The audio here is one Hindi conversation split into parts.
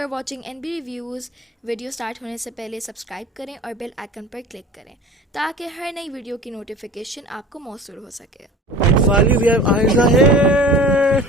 You are watching NB reviews. Video start होने से पहले सब्सक्राइब करें और बेल आइकन पर क्लिक करें ताकि हर नई वीडियो की नोटिफिकेशन आपको मौसूल हो सके। Finally, we have Ayeza here.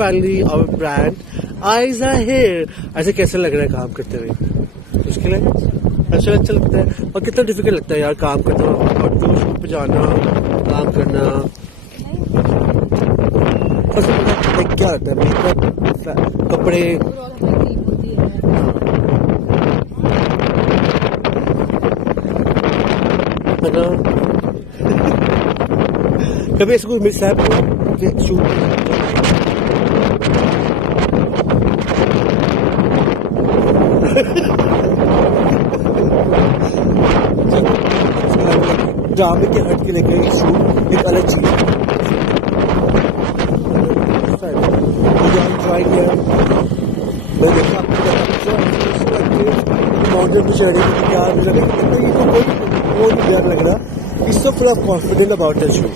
Finally, our brand Ayeza here. ऐसे कैसे लग रहा है काम करते हुए? मुश्किल है? अच्छा लगता है। और कितना डिफिकल्ट लगता है यार काम करना और शूट पे जाना, काम करना। सबसे पहले क्या होता है? मेकअप, कपड़े, है ना? कभी ऐसे कोई मिसहैप हुआ शूट? ड्रामे के हट के लेकर शूट एक अलग चीज है। माउंटेन पे चढ़ने की तैयार लग रहा, is so full of confident about the shoot.